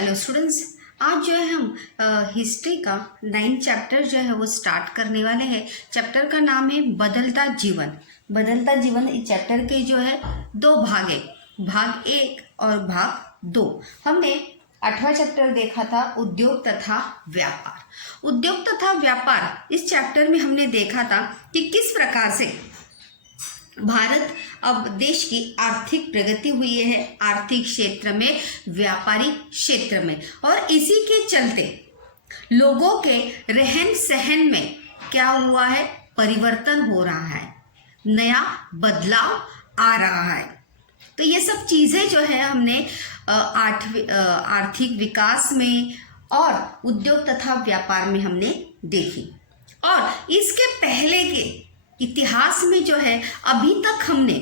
Hello students, आज जो है हम हिस्ट्री का 9th चैप्टर जो है वो स्टार्ट करने वाले हैं। चैप्टर का नाम है बदलता जीवन। बदलता जीवन इस चैप्टर के जो है दो भाग है, भाग 1 और भाग 2। हमने 8वां चैप्टर देखा था उद्योग तथा व्यापार। उद्योग तथा व्यापार इस चैप्टर में हमने देखा था कि किस प्रकार से भारत अब देश की आर्थिक प्रगति हुई है, आर्थिक क्षेत्र में, व्यापारिक क्षेत्र में, और इसी के चलते लोगों के रहन सहन में क्या हुआ है, परिवर्तन हो रहा है, नया बदलाव आ रहा है। तो ये सब चीज़ें जो है हमने आर्थिक विकास में और उद्योग तथा व्यापार में हमने देखी। और इसके पहले के इतिहास में जो है अभी तक हमने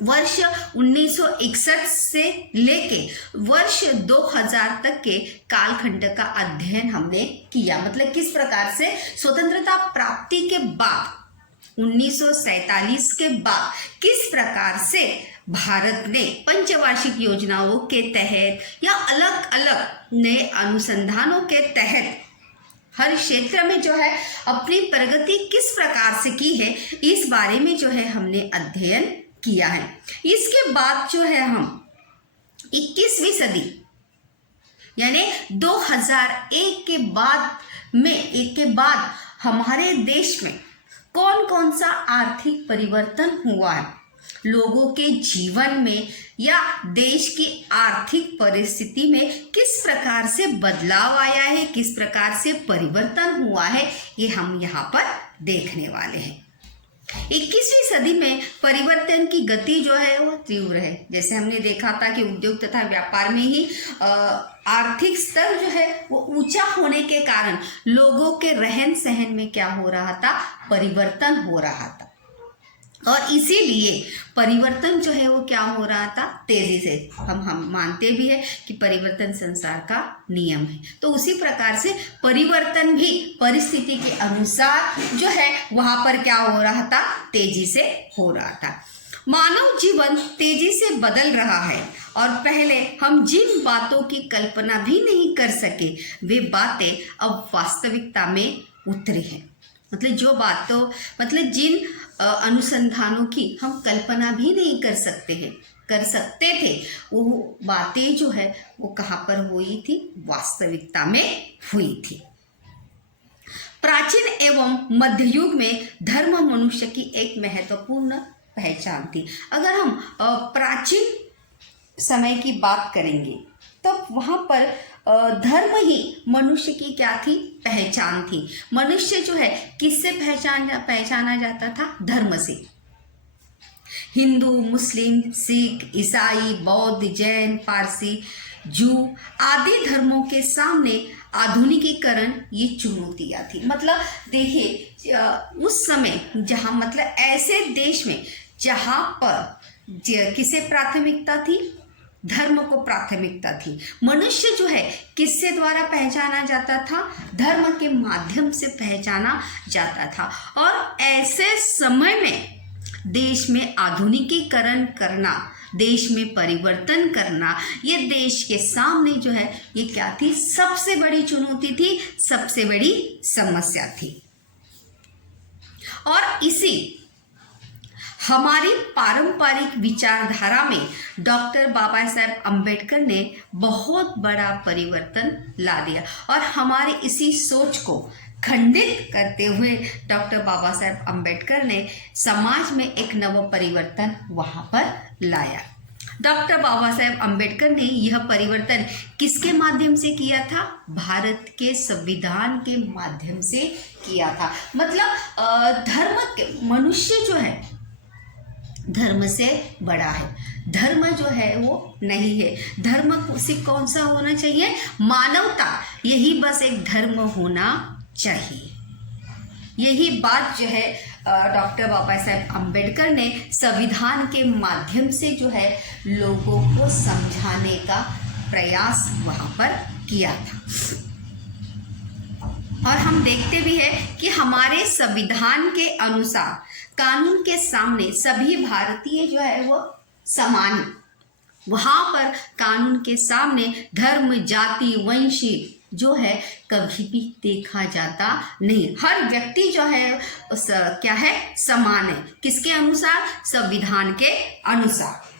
वर्ष 1961 से लेके वर्ष 2000 तक के कालखंड का अध्ययन हमने किया। मतलब किस प्रकार से स्वतंत्रता प्राप्ति के बाद 1947 के बाद किस प्रकार से भारत ने पंचवार्षिक योजनाओं के तहत या अलग अलग नए अनुसंधानों के तहत हर क्षेत्र में जो है अपनी प्रगति किस प्रकार से की है, इस बारे में जो है हमने अध्ययन किया है। इसके बाद जो है हम 21वीं सदी यानी 2001 के बाद हमारे देश में कौन कौन सा आर्थिक परिवर्तन हुआ है, लोगों के जीवन में या देश की आर्थिक परिस्थिति में किस प्रकार से बदलाव आया है, किस प्रकार से परिवर्तन हुआ है, ये हम यहाँ पर देखने वाले हैं। 21वीं सदी में परिवर्तन की गति जो है वो तीव्र है। जैसे हमने देखा था कि उद्योग तथा व्यापार में ही आर्थिक स्तर जो है वो ऊंचा होने के कारण लोगों के रहन सहन में क्या हो रहा था, परिवर्तन हो रहा था, और इसीलिए परिवर्तन जो है वो क्या हो रहा था, तेजी से। हम मानते भी है कि परिवर्तन संसार का नियम है, तो उसी प्रकार से परिवर्तन भी परिस्थिति के अनुसार जो है वहां पर क्या हो रहा था, तेजी से हो रहा था। मानव जीवन तेजी से बदल रहा है और पहले हम जिन बातों की कल्पना भी नहीं कर सके वे बातें अब वास्तविकता में उतरी हैं। मतलब जो बातों जिन अनुसंधानों की हम कल्पना भी नहीं कर सकते थे, वो बातें जो है वो कहाँ पर हुई थी, वास्तविकता में हुई थी। प्राचीन एवं मध्य युग में धर्म मनुष्य की एक महत्वपूर्ण पहचान थी। अगर हम प्राचीन समय की बात करेंगे तो वहाँ पर धर्म ही मनुष्य की क्या थी, पहचान थी। मनुष्य जो है किससे पहचाना जाता था, धर्म से। हिंदू, मुस्लिम, सिख, ईसाई, बौद्ध, जैन, पारसी, जू आदि धर्मों के सामने आधुनिकीकरण ये चुनौतियाँ थी। मतलब देखिए उस समय जहाँ ऐसे देश में जहाँ पर किसे प्राथमिकता थी, धर्म को प्राथमिकता थी। मनुष्य जो है किससे द्वारा पहचाना जाता था, धर्म के माध्यम से पहचाना जाता था। और ऐसे समय में देश में आधुनिकीकरण करना, देश में परिवर्तन करना, ये देश के सामने जो है ये क्या थी, सबसे बड़ी चुनौती थी, सबसे बड़ी समस्या थी। और इसी हमारी पारंपरिक विचारधारा में डॉक्टर बाबा साहेब अम्बेडकर ने बहुत बड़ा परिवर्तन ला दिया, और हमारी इसी सोच को खंडित करते हुए डॉक्टर बाबा साहेब अम्बेडकर ने समाज में एक नव परिवर्तन वहाँ पर लाया। डॉक्टर बाबा साहेब अम्बेडकर ने यह परिवर्तन किसके माध्यम से किया था, भारत के संविधान के माध्यम से किया था। मतलब धर्म के, मनुष्य जो है धर्म से बड़ा है, धर्म जो है वो नहीं है। धर्म से कौन सा होना चाहिए, मानवता, यही बस एक धर्म होना चाहिए। यही बात जो है डॉक्टर बाबा साहेब अम्बेडकर ने संविधान के माध्यम से जो है लोगों को समझाने का प्रयास वहाँ पर किया था। और हम देखते भी हैं कि हमारे संविधान के अनुसार कानून के सामने सभी भारतीय जो है वो समान, वहां पर कानून के सामने धर्म, जाति, वंश जो है कभी भी देखा जाता नहीं। हर व्यक्ति जो है क्या है, समान है। किसके अनुसार? संविधान के अनुसार।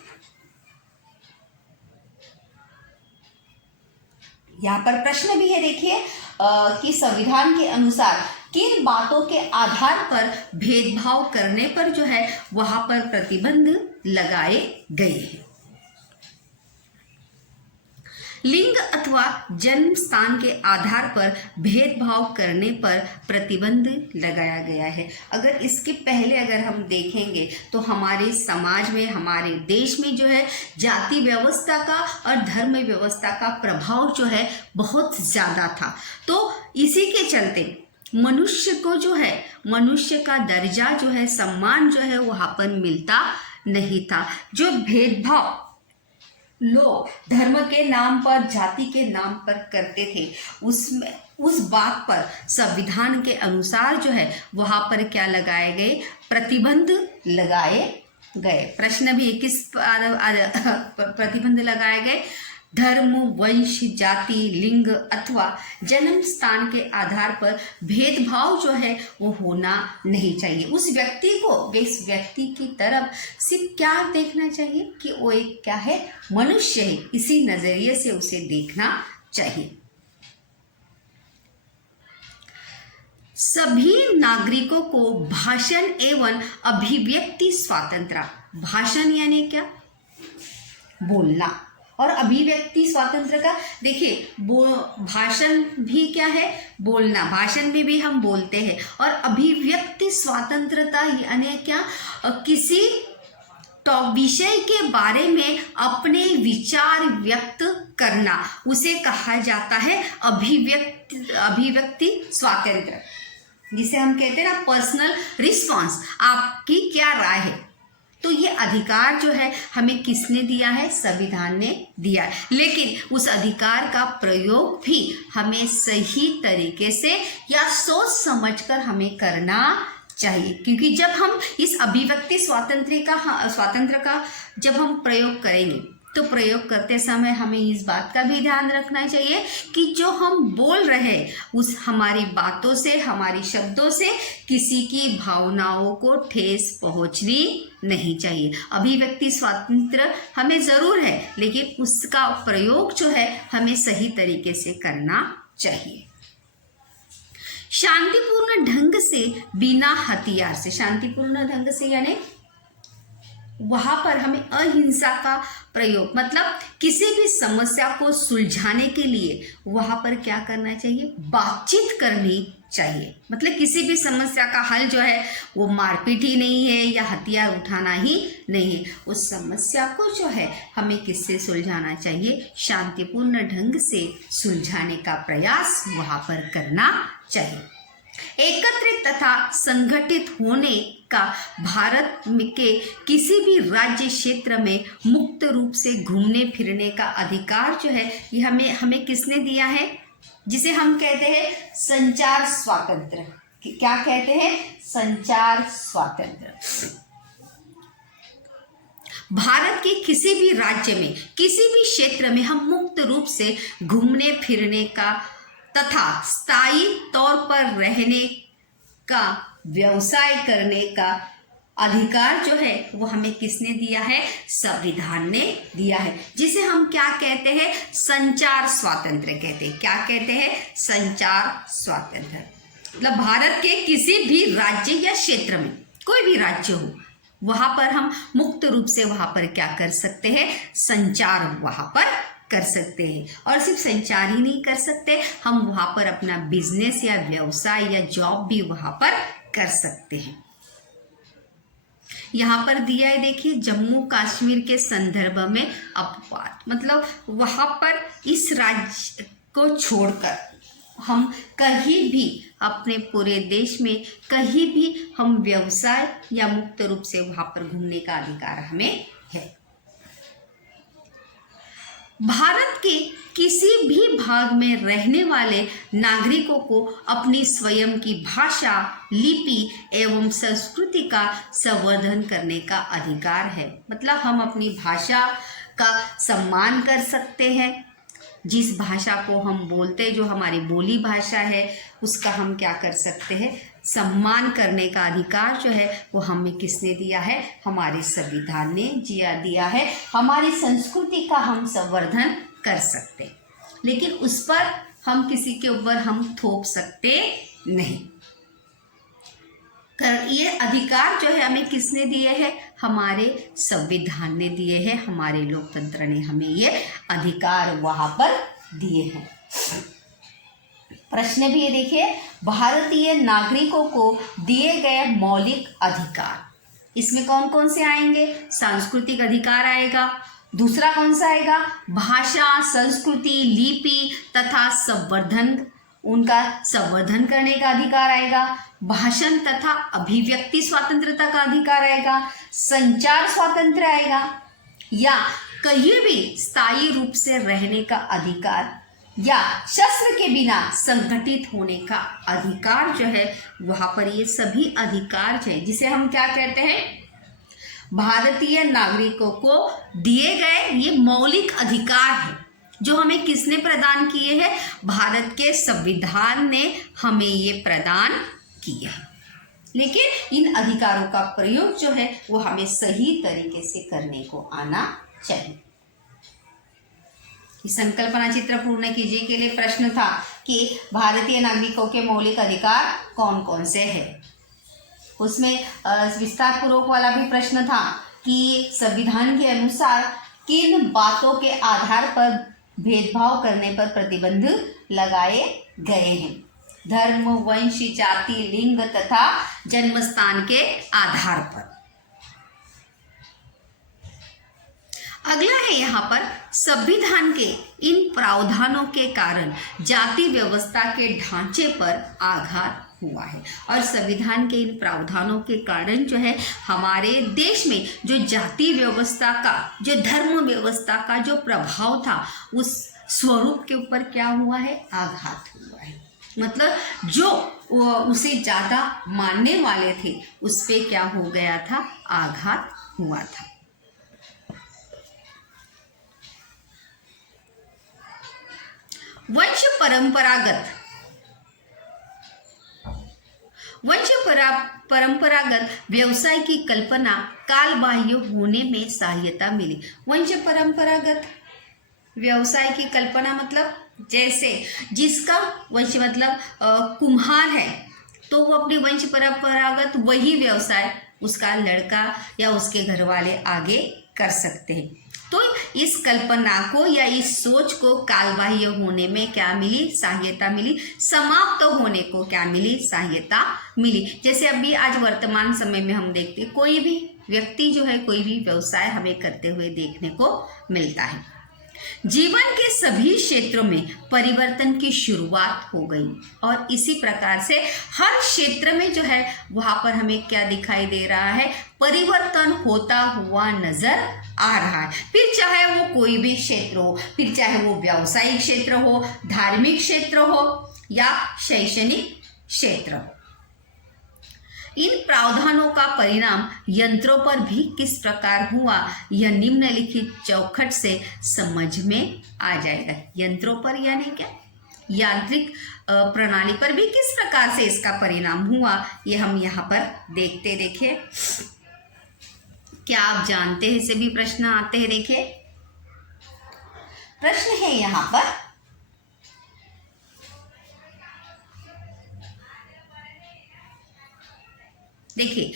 यहाँ पर प्रश्न भी है, देखिए कि संविधान के अनुसार किन बातों के आधार पर भेदभाव करने पर जो है वहां पर प्रतिबंध लगाए गए हैं। लिंग अथवा जन्म स्थान के आधार पर भेदभाव करने पर प्रतिबंध लगाया गया है। अगर इसके पहले अगर हम देखेंगे तो हमारे समाज में, हमारे देश में जो है जाति व्यवस्था का और धर्म व्यवस्था का प्रभाव जो है बहुत ज़्यादा था। तो इसी के चलते मनुष्य को जो है, मनुष्य का दर्जा जो है, सम्मान जो है वहाँ पर मिलता नहीं था। जो भेदभाव लोग धर्म के नाम पर, जाति के नाम पर करते थे, उसमें उस बात पर संविधान के अनुसार जो है वहां पर क्या लगाए गए? प्रतिबंध लगाए गए। प्रश्न भी किस प्रतिबंध लगाए गए? धर्म, वंश, जाति, लिंग अथवा जन्म स्थान के आधार पर भेदभाव जो है वो होना नहीं चाहिए। उस व्यक्ति को, इस व्यक्ति की तरफ सिर्फ क्या देखना चाहिए कि वो एक क्या है, मनुष्य है। इसी नजरिए से उसे देखना चाहिए। सभी नागरिकों को भाषण एवं अभिव्यक्ति स्वातंत्रता। भाषण यानी क्या? बोलना। और अभिव्यक्ति स्वातंत्र का देखिए, भाषण भी क्या है? बोलना। भाषण में भी हम बोलते हैं। और अभिव्यक्ति स्वतंत्रता यानी क्या? किसी विषय के बारे में अपने विचार व्यक्त करना, उसे कहा जाता है अभिव्यक्ति स्वातंत्र, जिसे हम कहते हैं ना पर्सनल रिस्पॉन्स। आपकी क्या राय है? तो ये अधिकार जो है हमें किसने दिया है? संविधान ने दिया है। लेकिन उस अधिकार का प्रयोग भी हमें सही तरीके से या सोच समझकर हमें करना चाहिए। क्योंकि जब हम इस अभिव्यक्ति स्वातंत्र का जब हम प्रयोग करेंगे तो प्रयोग करते समय हमें इस बात का भी ध्यान रखना चाहिए कि जो हम बोल रहे हैं उस हमारी बातों से, हमारी शब्दों से किसी की भावनाओं को ठेस पहुंचनी नहीं चाहिए। अभिव्यक्ति स्वातंत्र्य हमें ज़रूर है, लेकिन उसका प्रयोग जो है हमें सही तरीके से करना चाहिए। शांतिपूर्ण ढंग से, बिना हथियार से। शांतिपूर्ण ढंग से यानी वहां पर हमें अहिंसा का प्रयोग, मतलब किसी भी समस्या को सुलझाने के लिए वहां पर क्या करना चाहिए? बातचीत करनी चाहिए। मतलब किसी भी समस्या का हल जो है वो मारपीट ही नहीं है या हथियार उठाना ही नहीं है। उस समस्या को जो है हमें किससे सुलझाना चाहिए? शांतिपूर्ण ढंग से सुलझाने का प्रयास वहां पर करना चाहिए। एकत्रित तथा संगठित होने का भारत के किसी भी राज्य क्षेत्र में मुक्त रूप से घूमने फिरने का अधिकार जो है ये हमें किसने दिया है? जिसे हम कहते हैं संचार स्वातंत्र्य। क्या कहते हैं? संचार स्वातंत्र्य। भारत के किसी भी राज्य में, किसी भी क्षेत्र में हम मुक्त रूप से घूमने फिरने का तथा स्थायी तौर पर रहने का, व्यवसाय करने का अधिकार जो है वो हमें किसने दिया है? संविधान ने दिया है, जिसे हम क्या कहते हैं? संचार स्वातंत्र्य कहते हैं। क्या कहते हैं? संचार स्वातंत्र्य। मतलब भारत के किसी भी राज्य या क्षेत्र में, कोई भी राज्य हो, वहां पर हम मुक्त रूप से वहां पर क्या कर सकते हैं? संचार वहां पर कर सकते हैं। और सिर्फ संचार ही नहीं कर सकते, हम वहां पर अपना बिजनेस या व्यवसाय या जॉब भी वहां पर कर सकते हैं। यहाँ पर दिया है, देखिए, जम्मू कश्मीर के संदर्भ में अपवाद, मतलब वहां पर इस राज्य को छोड़कर हम कहीं भी अपने पूरे देश में कहीं भी हम व्यवसाय या मुक्त रूप से वहां पर घूमने का अधिकार हमें है। भारत के किसी भी भाग में रहने वाले नागरिकों को अपनी स्वयं की भाषा, लिपि एवं संस्कृति का संवर्धन करने का अधिकार है। मतलब हम अपनी भाषा का सम्मान कर सकते हैं। जिस भाषा को हम बोलते हैं, जो हमारी बोली भाषा है, उसका हम क्या कर सकते हैं, सम्मान करने का अधिकार जो है वो हमें किसने दिया है, हमारे संविधान ने दिया है। हमारी संस्कृति का हम संवर्धन कर सकते हैं, लेकिन उस पर हम किसी के ऊपर हम थोप सकते नहीं। ये अधिकार जो है हमें किसने दिए हैं, हमारे संविधान ने दिए हैं, हमारे लोकतंत्र ने हमें ये अधिकार वहां पर दिए हैं। प्रश्न भी ये देखिए, भारतीय नागरिकों को दिए गए मौलिक अधिकार, इसमें कौन कौन से आएंगे, सांस्कृतिक अधिकार आएगा, दूसरा कौन सा आएगा, भाषा, संस्कृति, लिपि तथा संवर्धन, उनका संवर्धन करने का अधिकार आएगा, भाषण तथा अभिव्यक्ति स्वतंत्रता का अधिकार आएगा, संचार स्वातंत्र्य आएगा, या कहीं भी स्थायी रूप से रहने का अधिकार, या शस्त्र के बिना संगठित होने का अधिकार जो है, वहां पर ये सभी अधिकार है जिसे हम क्या कहते हैं, भारतीय नागरिकों को दिए गए ये मौलिक अधिकार है, जो हमें किसने प्रदान किए हैं, भारत के संविधान ने हमें ये प्रदान किया है। लेकिन इन अधिकारों का प्रयोग जो है वो हमें सही तरीके से करने को आना चाहिए। संकल्पना चित्र पूर्ण कीजिए के लिए प्रश्न था कि भारतीय नागरिकों के मौलिक अधिकार कौन कौन से हैं। उसमें विस्तार पूर्वक वाला भी प्रश्न था कि संविधान के अनुसार किन बातों के आधार पर भेदभाव करने पर प्रतिबंध लगाए गए हैं, धर्म, वंश, जाति, लिंग तथा जन्मस्थान के आधार पर। अगला है यहाँ पर, संविधान के इन प्रावधानों के कारण जाति व्यवस्था के ढांचे पर आघात हुआ है, और संविधान के इन प्रावधानों के कारण जो है हमारे देश में जो जाति व्यवस्था का, जो धर्म व्यवस्था का जो प्रभाव था, उस स्वरूप के ऊपर क्या हुआ है, आघात हुआ है। मतलब जो उसे ज़्यादा मानने वाले थे उस पे क्या हो गया था, आघात हुआ था। वंश परंपरागत व्यवसाय की कल्पना कालबाह्य होने में सहायता मिली। वंश परंपरागत व्यवसाय की कल्पना मतलब जैसे जिसका वंश मतलब कुम्हार है तो वो अपने वंश परंपरागत वही व्यवसाय उसका लड़का या उसके घर वाले आगे कर सकते हैं। तो इस कल्पना को या इस सोच को कालबाह्य होने में क्या मिली, सहायता मिली, समाप्त होने को क्या मिली, सहायता मिली। जैसे अभी आज वर्तमान समय में हम देखते कोई भी व्यक्ति जो है कोई भी व्यवसाय हमें करते हुए देखने को मिलता है। जीवन के सभी क्षेत्रों में परिवर्तन की शुरुआत हो गई और इसी प्रकार से हर क्षेत्र में जो है वहां पर हमें क्या दिखाई दे रहा है, परिवर्तन होता हुआ नजर आ रहा है। फिर चाहे वो कोई भी क्षेत्र हो, फिर चाहे वो व्यावसायिक क्षेत्र हो, धार्मिक क्षेत्र हो या शैक्षणिक क्षेत्र हो। इन प्रावधानों का परिणाम यंत्रों पर भी किस प्रकार हुआ, यह निम्नलिखित चौखट से समझ में आ जाएगा। यंत्रों पर यानी क्या, यांत्रिक प्रणाली पर भी किस प्रकार से इसका परिणाम हुआ, ये हम यहाँ पर देखिए। क्या आप जानते हैं, से भी प्रश्न आते हैं। देखिए प्रश्न है यहाँ पर, देखिए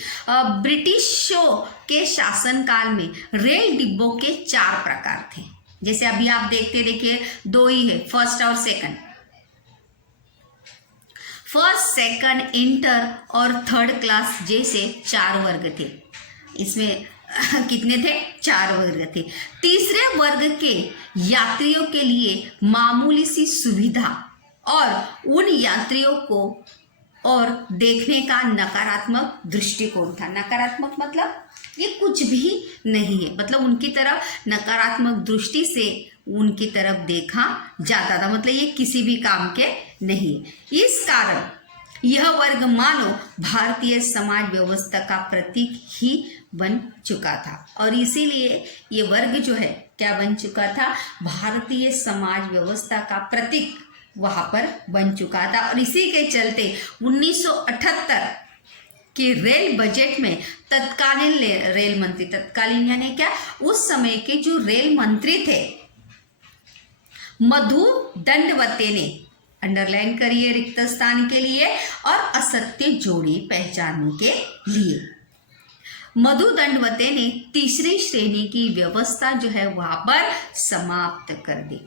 ब्रिटिशों के शासनकाल में रेल डिब्बों के 4 प्रकार थे। जैसे अभी आप देखिए 2 ही है, फर्स्ट और सेकंड। फर्स्ट, सेकंड, इंटर और थर्ड क्लास जैसे 4 वर्ग थे। इसमें कितने थे, 4 वर्ग थे। तीसरे वर्ग के यात्रियों के लिए मामूली सी सुविधा और उन यात्रियों को और देखने का नकारात्मक दृष्टिकोण था। नकारात्मक मतलब ये कुछ भी नहीं है, मतलब उनकी तरफ नकारात्मक दृष्टि से उनकी तरफ देखा जाता था, मतलब ये किसी भी काम के नहीं। इस कारण यह वर्ग मानो भारतीय समाज व्यवस्था का प्रतीक ही बन चुका था और इसीलिए ये वर्ग जो है क्या बन चुका था? भारतीय समाज व्यवस्था का प्रतीक वहां पर बन चुका था। और इसी के चलते 1978 के रेल बजट में तत्कालीन रेल मंत्री, तत्कालीन यानी क्या, उस समय के जो रेल मंत्री थे मधु दंडवते ने, अंडरलाइन करिए रिक्त स्थान के लिए, और असत्य जोड़ी पहचानने के लिए मधु दंडवते ने तीसरी श्रेणी की व्यवस्था जो है वहां पर समाप्त कर दी।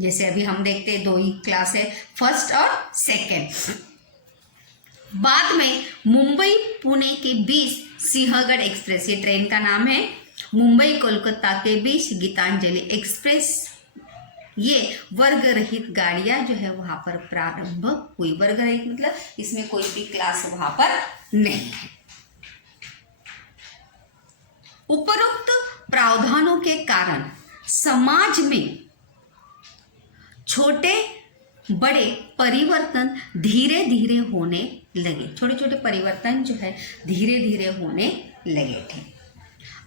जैसे अभी हम देखते हैं 2 ही क्लास है, फर्स्ट और सेकंड। बाद में मुंबई पुणे के बीच सिंहगढ़ एक्सप्रेस, ये ट्रेन का नाम है, मुंबई कोलकाता के बीच गीतांजलि एक्सप्रेस, ये वर्ग रहित गाड़ियां जो है वहां पर प्रारंभ हुई। वर्ग रहित मतलब इसमें कोई भी क्लास वहां पर नहीं है। उपरोक्त प्रावधानों के कारण समाज में छोटे बड़े परिवर्तन धीरे धीरे होने लगे। छोटे छोटे परिवर्तन जो है धीरे धीरे होने लगे थे।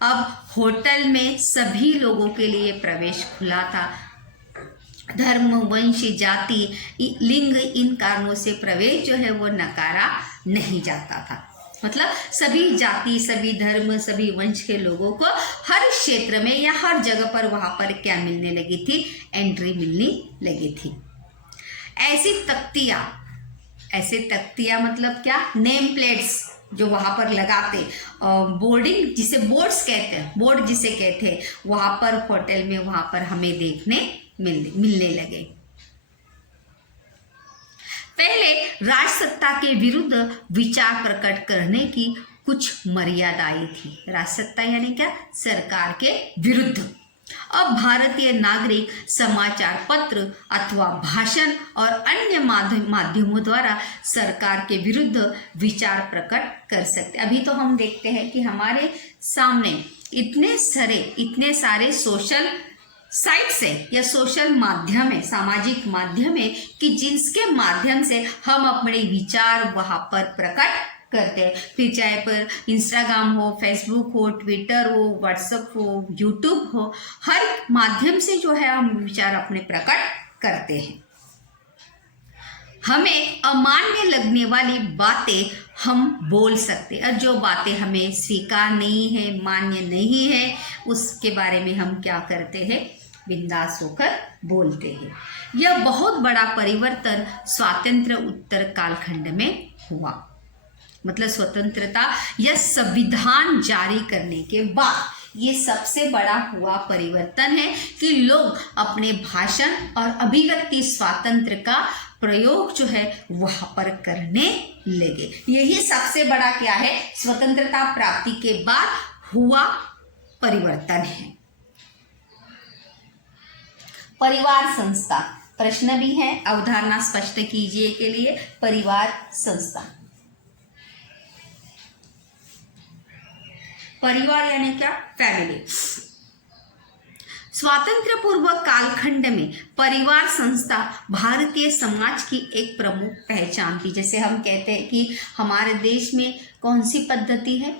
अब होटल में सभी लोगों के लिए प्रवेश खुला था। धर्म, वंश, जाति, लिंग, इन कारणों से प्रवेश जो है वो नकारा नहीं जाता था। मतलब सभी जाति, सभी धर्म, सभी वंश के लोगों को हर क्षेत्र में या हर जगह पर वहां पर क्या मिलने लगी थी? एंट्री मिलने लगी थी। ऐसी तख्तियां मतलब क्या? नेम प्लेट्स जो वहां पर लगाते, बोर्डिंग जिसे बोर्ड्स कहते हैं, बोर्ड जिसे कहते हैं, वहां पर होटल में वहां पर हमें देखने मिलने लगे। पहले राजसत्ता के विरुद्ध विचार प्रकट करने की कुछ मर्यादाएं थी। राजसत्ता यानी क्या? सरकार के विरुद्ध। अब भारतीय नागरिक समाचार पत्र अथवा भाषण और अन्य माध्यमों द्वारा सरकार के विरुद्ध विचार प्रकट कर सकते। अभी तो हम देखते हैं कि हमारे सामने इतने सारे सोशल साइट्स है या सोशल माध्यम है, सामाजिक माध्यम है कि जिसके माध्यम से हम अपने विचार वहां पर प्रकट करते हैं। फिर चाहे पर इंस्टाग्राम हो, फेसबुक हो, ट्विटर हो, व्हाट्सएप हो, यूट्यूब हो, हर माध्यम से जो है हम विचार अपने प्रकट करते हैं। हमें अमान्य लगने वाली बातें हम बोल सकते, और जो बातें हमें स्वीकार नहीं है, मान्य नहीं है, उसके बारे में हम क्या करते हैं? बिंदास होकर बोलते हैं। यह बहुत बड़ा परिवर्तन स्वातंत्र्य उत्तर कालखंड में हुआ। मतलब स्वतंत्रता या संविधान जारी करने के बाद ये सबसे बड़ा हुआ परिवर्तन है कि लोग अपने भाषण और अभिव्यक्ति स्वातंत्र का प्रयोग जो है वहां पर करने लगे। यही सबसे बड़ा क्या है? स्वतंत्रता प्राप्ति के बाद हुआ परिवर्तन है। परिवार संस्था, प्रश्न भी है, अवधारणा स्पष्ट कीजिए के लिए। परिवार संस्था, परिवार यानी क्या? फैमिली। स्वातंत्र्य पूर्व कालखंड में परिवार संस्था भारतीय समाज की एक प्रमुख पहचान थी। जैसे हम कहते हैं कि हमारे देश में कौन सी पद्धति है?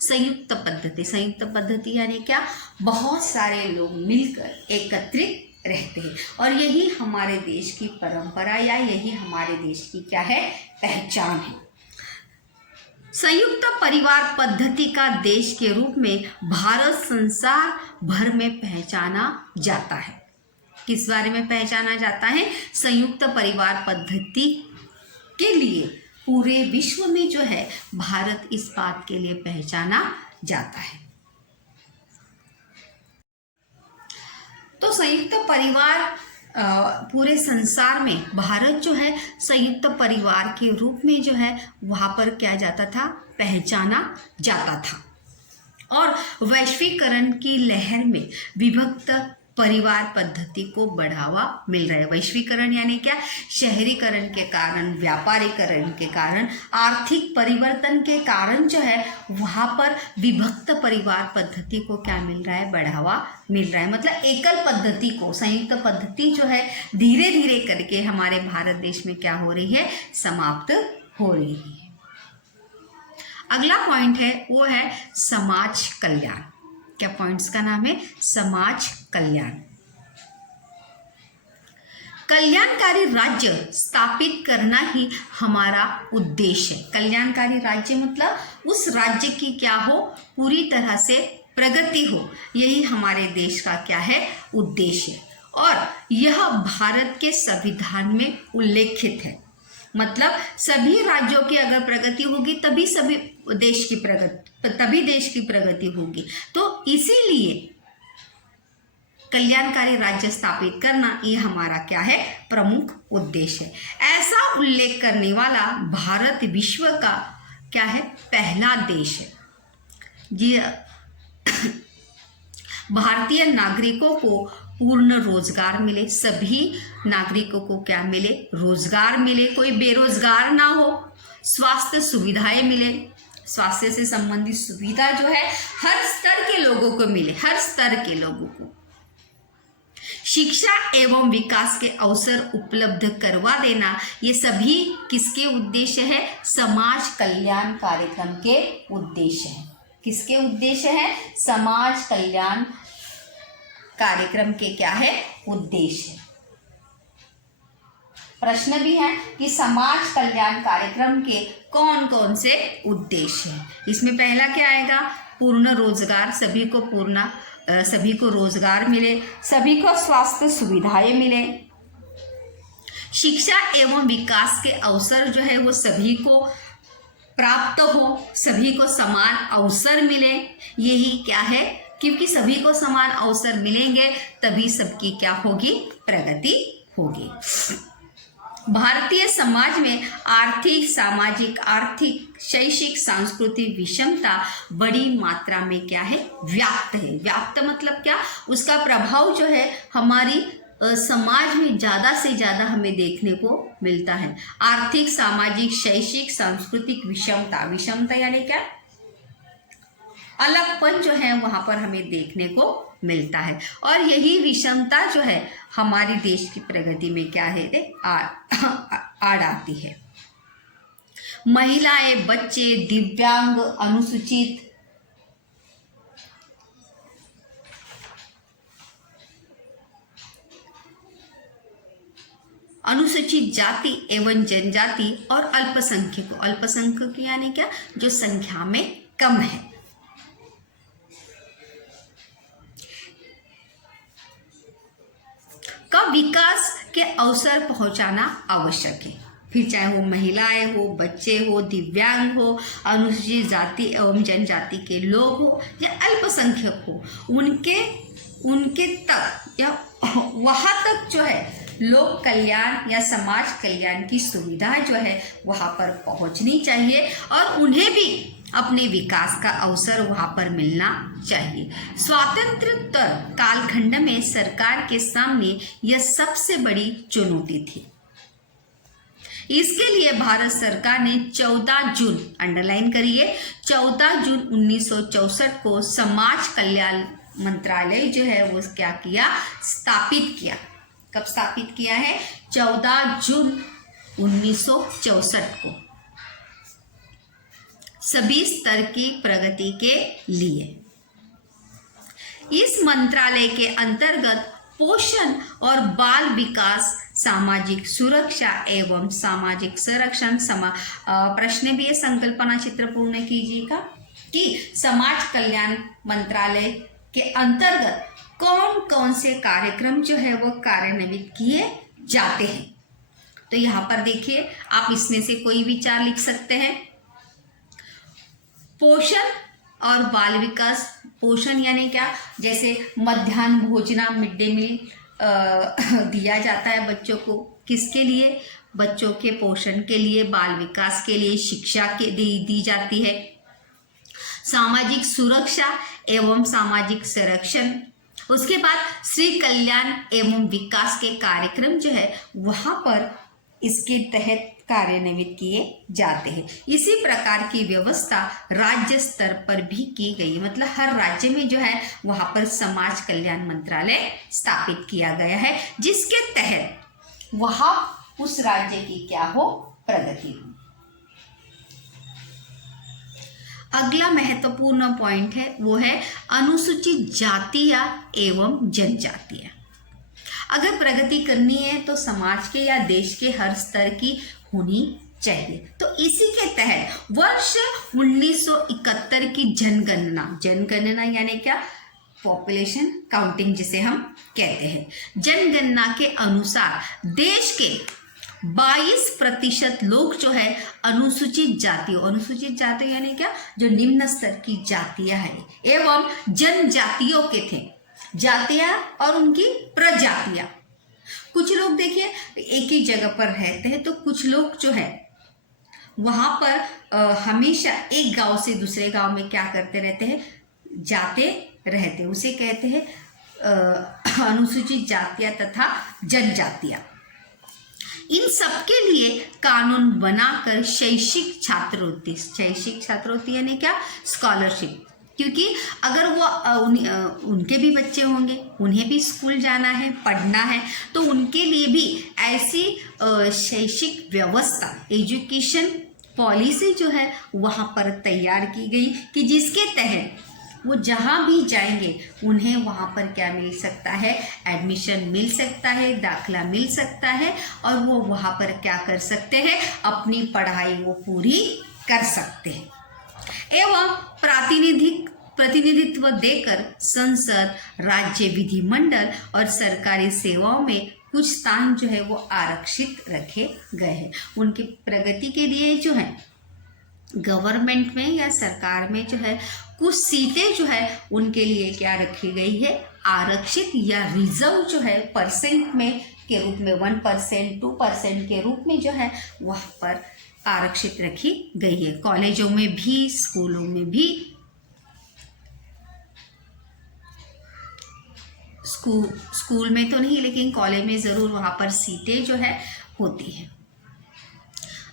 संयुक्त पद्धति। संयुक्त पद्धति यानी क्या? बहुत सारे लोग मिलकर एकत्रित रहते हैं, और यही हमारे देश की परंपरा या यही हमारे देश की क्या है? पहचान है। संयुक्त परिवार पद्धति का देश के रूप में भारत संसार भर में पहचाना जाता है। किस बारे में पहचाना जाता है? संयुक्त परिवार पद्धति के लिए पूरे विश्व में जो है भारत इस बात के लिए पहचाना जाता है। तो संयुक्त परिवार पूरे संसार में भारत जो है संयुक्त परिवार के रूप में जो है वहाँ पर क्या जाता था? पहचाना जाता था। और वैश्वीकरण की लहर में विभक्त परिवार पद्धति को बढ़ावा मिल रहा है। वैश्वीकरण यानी क्या? शहरीकरण के कारण, व्यापारीकरण के कारण, आर्थिक परिवर्तन के कारण जो है वहाँ पर विभक्त परिवार पद्धति को क्या मिल रहा है? बढ़ावा मिल रहा है। मतलब एकल पद्धति को, संयुक्त पद्धति जो है धीरे धीरे करके हमारे भारत देश में क्या हो रही है? समाप्त हो रही है। अगला पॉइंट है वो है समाज कल्याण। क्या पॉइंट्स का नाम है? समाज कल्याण। कल्याणकारी राज्य स्थापित करना ही हमारा उद्देश्य है। कल्याणकारी राज्य मतलब उस राज्य की क्या हो, पूरी तरह से प्रगति हो, यही हमारे देश का क्या है, उद्देश्य है। और यह भारत के संविधान में उल्लेखित है। मतलब सभी राज्यों की अगर प्रगति होगी तभी देश की प्रगति होगी। तो इसीलिए कल्याणकारी राज्य स्थापित करना ये हमारा क्या है, प्रमुख उद्देश्य है। ऐसा उल्लेख करने वाला भारत विश्व का क्या है, पहला देश है। जी भारतीय नागरिकों को पूर्ण रोजगार मिले, सभी नागरिकों को क्या मिले, रोजगार मिले, कोई बेरोजगार ना हो, स्वास्थ्य सुविधाएं मिले, स्वास्थ्य से संबंधित सुविधा जो है हर स्तर के लोगों को मिले, हर स्तर के लोगों को। शिक्षा एवं विकास के अवसर उपलब्ध करवा देना, ये सभी किसके उद्देश्य है, समाज कल्याण कार्यक्रम के उद्देश्य है। किसके उद्देश्य है, समाज कल्याण कार्यक्रम के क्या है, उद्देश्य। प्रश्न भी है कि समाज कल्याण कार्यक्रम के कौन कौन से उद्देश्य हैं। इसमें पहला क्या आएगा, पूर्ण रोजगार, सभी को रोजगार मिले, सभी को स्वास्थ्य सुविधाएं मिले, शिक्षा एवं विकास के अवसर जो है वो सभी को प्राप्त हो, सभी को समान अवसर मिले, यही क्या है, क्योंकि सभी को समान अवसर मिलेंगे तभी सबकी क्या होगी, प्रगति होगी। भारतीय समाज में आर्थिक, सामाजिक, आर्थिक, शैक्षिक, सांस्कृतिक विषमता बड़ी मात्रा में क्या है, व्याप्त है। व्याप्त मतलब क्या, उसका प्रभाव जो है हमारी समाज में ज़्यादा से ज़्यादा हमें देखने को मिलता है। आर्थिक, सामाजिक, शैक्षिक, सांस्कृतिक विषमता, विषमता यानी क्या, अलगपन जो है वहाँ पर हमें देखने को मिलता है। और यही विषमता जो है हमारी देश की प्रगति में क्या है, आड़ आती है। महिलाएं, बच्चे, दिव्यांग, अनुसूचित जाति एवं जनजाति और अल्पसंख्यक यानी क्या, जो संख्या में कम है, का विकास के अवसर पहुंचाना आवश्यक है। फिर चाहे वो महिलाएं हो, बच्चे हो, दिव्यांग हो, अनुसूचित जाति एवं जनजाति के लोग हो या अल्पसंख्यक हो, उनके तक या वहाँ तक जो है लोक कल्याण या समाज कल्याण की सुविधा जो है वहाँ पर पहुँचनी चाहिए और उन्हें भी अपने विकास का अवसर वहाँ पर मिलना चाहिए। स्वातंत्र्योत्तर कालखंड में सरकार के सामने यह सबसे बड़ी चुनौती थी। इसके लिए भारत सरकार ने 14 जून, अंडरलाइन करिए, 14 जून 1964 को समाज कल्याण मंत्रालय जो है वो क्या किया, स्थापित किया। कब स्थापित किया है, 14 जून 1964 को, सभी स्तर की प्रगति के लिए। इस मंत्रालय के अंतर्गत पोषण और बाल विकास, सामाजिक सुरक्षा एवं सामाजिक संरक्षण प्रश्न भी ये संकल्पना चित्र पूर्ण कीजिएगा कि समाज कल्याण मंत्रालय के अंतर्गत कौन कौन से कार्यक्रम जो है वो कार्यान्वित किए जाते हैं। तो यहाँ पर देखिए, आप इसमें से कोई विचार लिख सकते हैं। पोषण और बाल विकास, पोषण यानी क्या, जैसे मध्याह्न भोजना, मिड डे मील दिया जाता है बच्चों को, किसके लिए, बच्चों के पोषण के लिए, बाल विकास के लिए, शिक्षा के दी जाती है। सामाजिक सुरक्षा एवं सामाजिक संरक्षण, उसके बाद श्री कल्याण एवं विकास के कार्यक्रम जो है वहाँ पर इसके तहत कार्यान्वित किए जाते हैं। इसी प्रकार की व्यवस्था राज्य स्तर पर भी की गई, मतलब हर राज्य में जो है वहाँ पर समाज कल्याण मंत्रालय स्थापित किया गया है, जिसके तहत वहाँ उस राज्य की क्या हो, प्रगति हो। अगला महत्वपूर्ण पॉइंट है वो है अनुसूचित जातियां एवं जनजातियां। अगर प्रगति करनी है तो समाज के या देश के हर स्तर की होनी चाहिए। तो इसी के तहत वर्ष 1971 की जनगणना यानी क्या, पॉपुलेशन काउंटिंग जिसे हम कहते हैं, जनगणना के अनुसार देश के 22% लोग जो है अनुसूचित जातियों यानी क्या, जो निम्न स्तर की जातियां हैं एवं जनजातियों के थे, जातियां और उनकी प्रजातियां। कुछ लोग देखिए एक ही जगह पर रहते हैं, तो कुछ लोग जो है वहां पर हमेशा एक गांव से दूसरे गांव में क्या करते रहते हैं, जाते रहते हैं, उसे कहते हैं अनुसूचित जातियां तथा जनजातियां। इन सबके लिए कानून बनाकर शैक्षिक छात्रवृत्ति यानी क्या, स्कॉलरशिप, क्योंकि अगर वो उनके भी बच्चे होंगे, उन्हें भी स्कूल जाना है, पढ़ना है, तो उनके लिए भी ऐसी शैक्षिक व्यवस्था, एजुकेशन पॉलिसी जो है वहाँ पर तैयार की गई कि जिसके तहत वो जहाँ भी जाएंगे उन्हें वहाँ पर क्या मिल सकता है, एडमिशन मिल सकता है, दाखला मिल सकता है, और वो वहाँ पर क्या कर सकते हैं, अपनी पढ़ाई वो पूरी कर सकते हैं। एवं प्रतिनिधित्व देकर संसद, राज्य विधिमंडल और सरकारी सेवाओं में कुछ स्थान जो है वो आरक्षित रखे गए हैं। उनकी प्रगति के लिए जो है गवर्नमेंट में या सरकार में जो है कुछ सीटें जो है उनके लिए क्या रखी गई है, आरक्षित या रिजर्व जो है परसेंट में के रूप में 1%, 2% के रूप में जो है वहाँ पर आरक्षित रखी गई है। कॉलेजों में भी, स्कूलों में भी, स्कूल में तो नहीं लेकिन कॉलेज में ज़रूर वहाँ पर सीटें जो है होती हैं।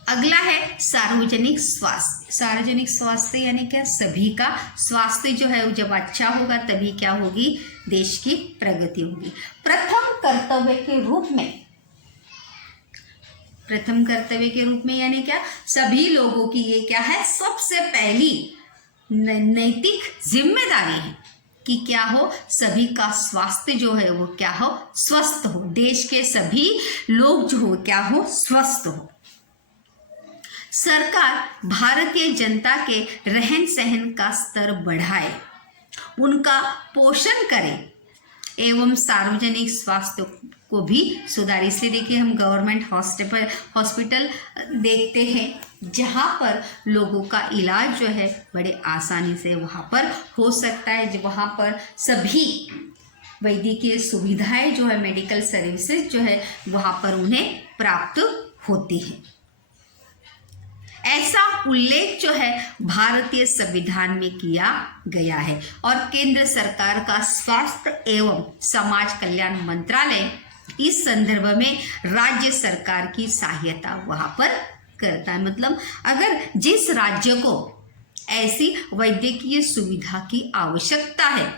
अगला है सार्वजनिक स्वास्थ्य यानी क्या, सभी का स्वास्थ्य जो है जब अच्छा होगा तभी क्या होगी, देश की प्रगति होगी। प्रथम कर्तव्य के रूप में यानी क्या, सभी लोगों की ये क्या है, सबसे पहली नैतिक जिम्मेदारी है कि क्या हो, सभी का स्वास्थ्य जो है वो क्या हो, स्वस्थ हो, देश के सभी लोग जो हो क्या हो, स्वस्थ हो। सरकार भारतीय जनता के रहन सहन का स्तर बढ़ाए, उनका पोषण करे एवं सार्वजनिक स्वास्थ्य को भी सुधारे। इसलिए देखिए हम गवर्नमेंट हॉस्पिटल देखते हैं जहाँ पर लोगों का इलाज जो है बड़े आसानी से वहाँ पर हो सकता है, वहाँ पर सभी वैद्यकीय सुविधाएं जो है, मेडिकल सर्विसेज जो है वहाँ पर उन्हें प्राप्त होती है। ऐसा उल्लेख जो है भारतीय संविधान में किया गया है और केंद्र सरकार का स्वास्थ्य एवं समाज कल्याण मंत्रालय इस संदर्भ में राज्य सरकार की सहायता वहां पर करता है। मतलब अगर जिस राज्य को ऐसी वैद्यकीय सुविधा की आवश्यकता है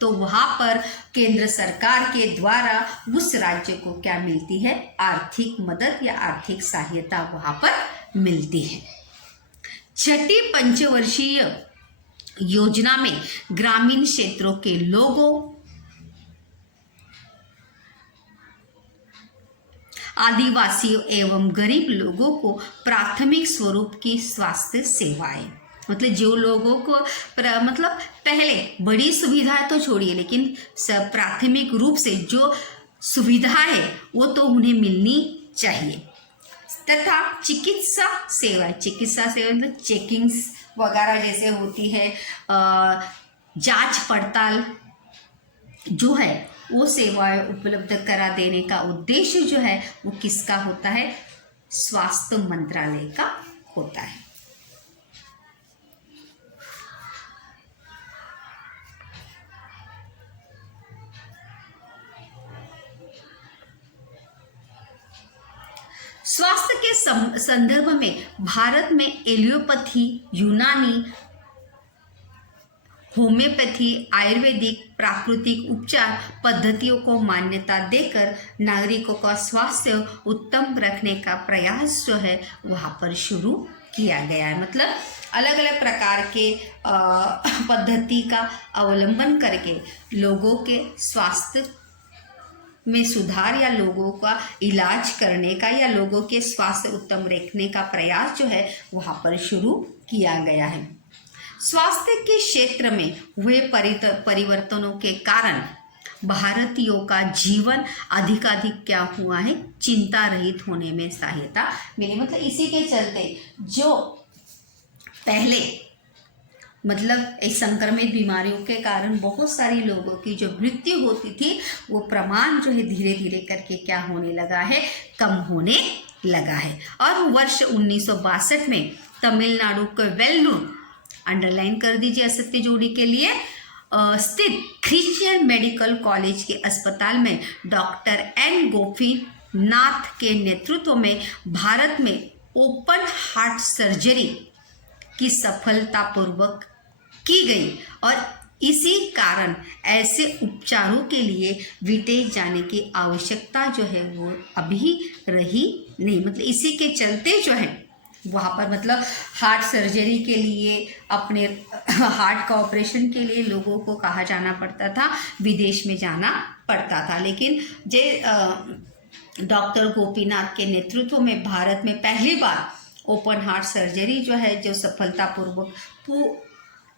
तो वहां पर केंद्र सरकार के द्वारा उस राज्य को क्या मिलती है, आर्थिक मदद या आर्थिक सहायता वहां पर मिलती है। छठी पंचवर्षीय योजना में ग्रामीण क्षेत्रों के लोगों, आदिवासियों एवं गरीब लोगों को प्राथमिक स्वरूप की स्वास्थ्य सेवाएं, मतलब जो लोगों को मतलब पहले बड़ी सुविधा तो छोड़िए, लेकिन सब प्राथमिक रूप से जो सुविधा है वो तो उन्हें मिलनी चाहिए। तथा चिकित्सा सेवा मतलब चेकिंग्स वगैरह जैसे होती है, जांच पड़ताल जो है वो सेवाएं उपलब्ध करा देने का उद्देश्य जो है वो किसका होता है, स्वास्थ्य मंत्रालय का होता है। स्वास्थ्य के संदर्भ में भारत में एलियोपैथी, यूनानी, होम्योपैथी, आयुर्वेदिक, प्राकृतिक उपचार पद्धतियों को मान्यता देकर नागरिकों का स्वास्थ्य उत्तम रखने का प्रयास जो है वहाँ पर शुरू किया गया है। मतलब अलग अलग प्रकार के पद्धति का अवलंबन करके लोगों के स्वास्थ्य में सुधार या लोगों का इलाज करने का या लोगों के स्वास्थ्य उत्तम रखने का प्रयास जो है वहाँ पर शुरू किया गया है। स्वास्थ्य के क्षेत्र में हुए परिवर्तनों के कारण भारतीयों का जीवन अधिकाधिक क्या हुआ है, चिंता रहित होने में सहायता मिली। मतलब इसी के चलते जो पहले मतलब इस संक्रमित बीमारियों के कारण बहुत सारे लोगों की जो मृत्यु होती थी वो प्रमाण जो है धीरे धीरे करके क्या होने लगा है, कम होने लगा है। और वर्ष 1962 में तमिलनाडु के वेल्लूर, अंडरलाइन कर दीजिए असत्य जोड़ी के लिए, स्थित क्रिश्चियन मेडिकल कॉलेज के अस्पताल में डॉक्टर एन गोपीनाथ के नेतृत्व में भारत में ओपन हार्ट सर्जरी की सफलतापूर्वक की गई और इसी कारण ऐसे उपचारों के लिए विदेश जाने की आवश्यकता जो है वो अभी रही नहीं। मतलब इसी के चलते जो है वहाँ पर मतलब हार्ट सर्जरी के लिए, अपने हार्ट का ऑपरेशन के लिए लोगों को कहाँ जाना पड़ता था, विदेश में जाना पड़ता था। लेकिन डॉक्टर गोपीनाथ के नेतृत्व में भारत में पहली बार ओपन हार्ट सर्जरी जो है जो सफलतापूर्वक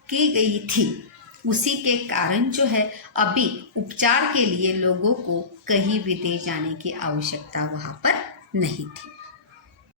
की गई थी, उसी के कारण जो है अभी उपचार के लिए लोगों को कहीं विदेश जाने की आवश्यकता वहाँ पर नहीं थी।